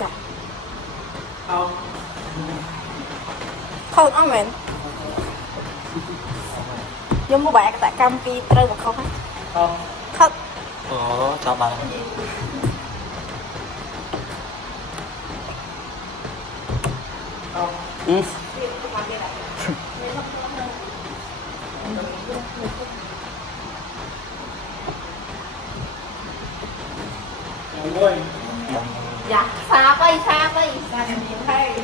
chả không ăn mền nhưng mà bạn tại cam pi trâu một không á không ủa cho bạn ừ. dạ xa bay xa bay xa nhiều hay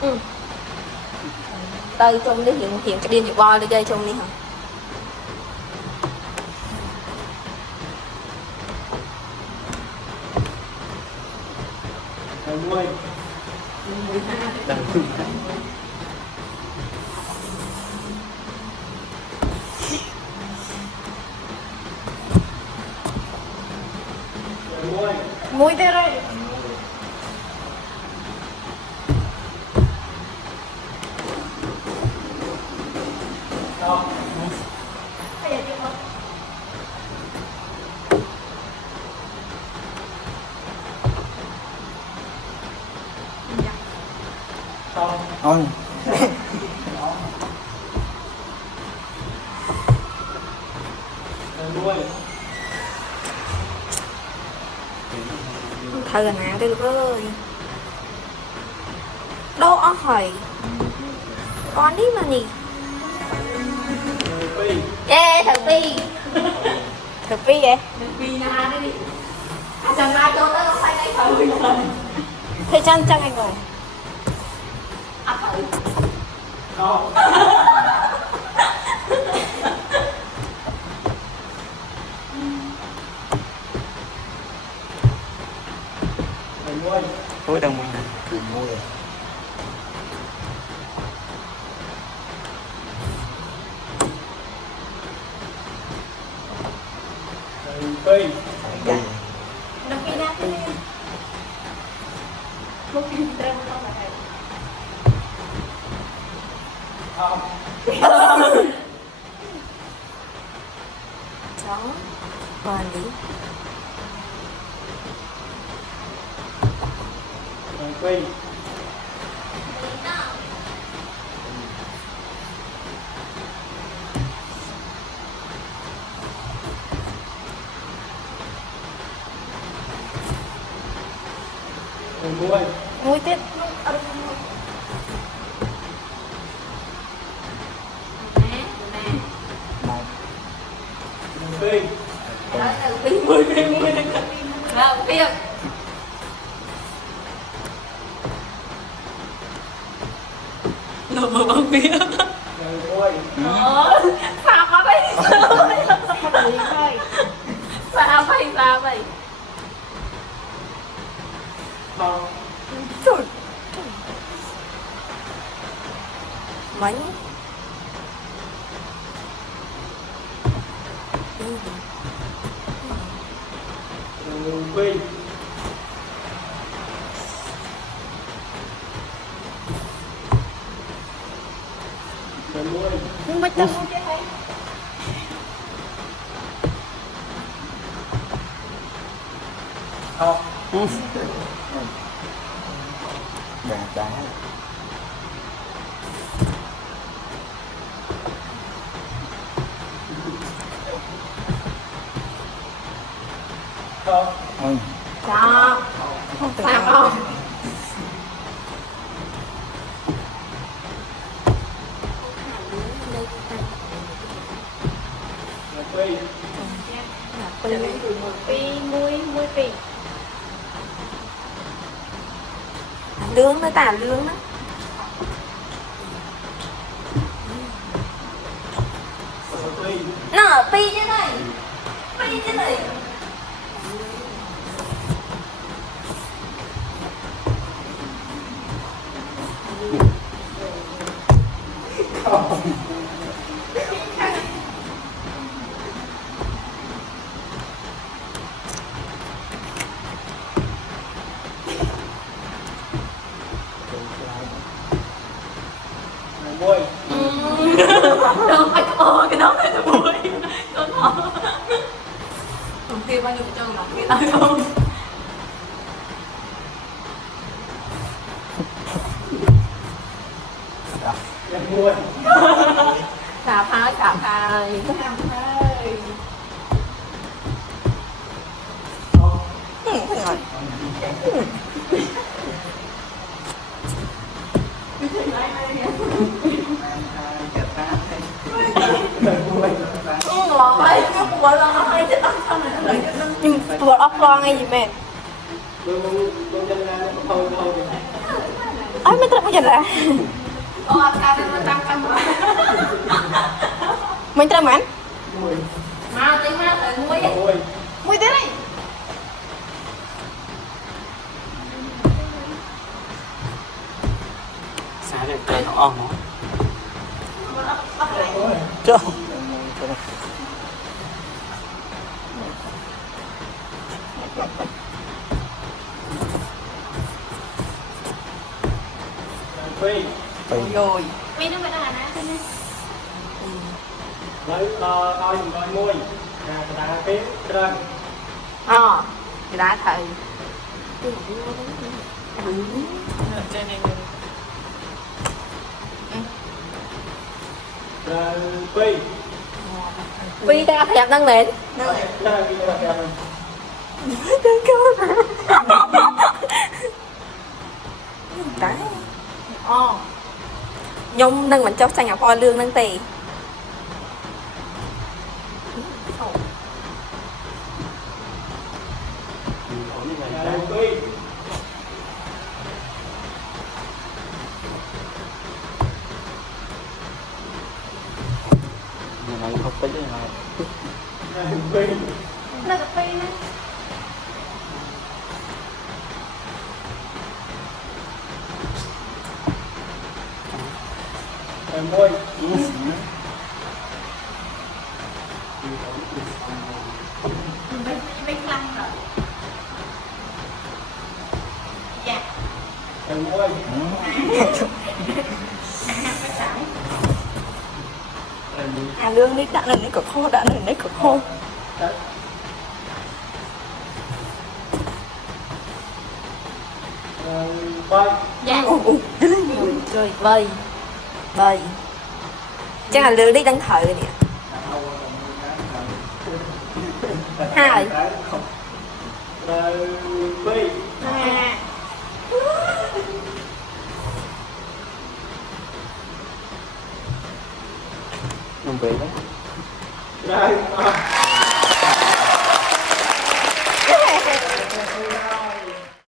ừ tay trong đi hiện cái điên chụp bo đi dây trong đi hả Muy de rey. Ôi Thôi gần nào đi được ơi đâu ó hỏi con đi mà nhỉ yeah thằng Phi vậy thằng Phi na đi chẳng ai cho tới không phải đây thử thế chăng anh rồi thử không tôi đang mua dạ nó Phi na một Phi treo không phải cháu còn đi quay mũi tiết nó mà bằng bia sao mà bay sao bay trời bánh quay nhưng mà tao không chơi hay đá đá không sao không sao không quay Pi lương nó tả lương đó nó pi chứ này môi đâu phải cái đó Ôi, con họ. Đồng kia bao nhiêu cho đồng kia tao không? Em mua. Cạp hai, cạp hai. Cạp hai. Rồi. Rồi, gọi là hai chứ tao sao này nó lại nhưng vừa offline hay gì mẹ? Con dân ra nó thôi thôi. Ay, may trap mo dyan ah. Oo, sabi mo tangka mo. May trap man? Mùi. Mau, tính mau, phải muối ấy. Mùi. Muối thế này. Sao đây trời nó ong nó. Chưa. Quay. Rồi. Mấy đứa phải làm á. Lấy coi dùng coi môi. Nè, ta cái răng. Ờ, thì đã thầy. Rồi quay. Vì ta phải đang lên. Ra cái này là Đấy. Ờ. Nhung nâng mình cho sang nhà kho lương nâng tì. Rồi quay. Này không tính rồi. Rồi quay. Nó gặp phi nè. Rồi môi. Mấy lăng rồi. Dạ. Rồi môi. À lương đi đã lên đấy cực khô, đã lên đấy cực khô. Rồi quay. Dạ. Rồi vây. Vây. Chắc là lương đi đang thở nè. Hai. Rồi quay. À. Không về đấy. Rồi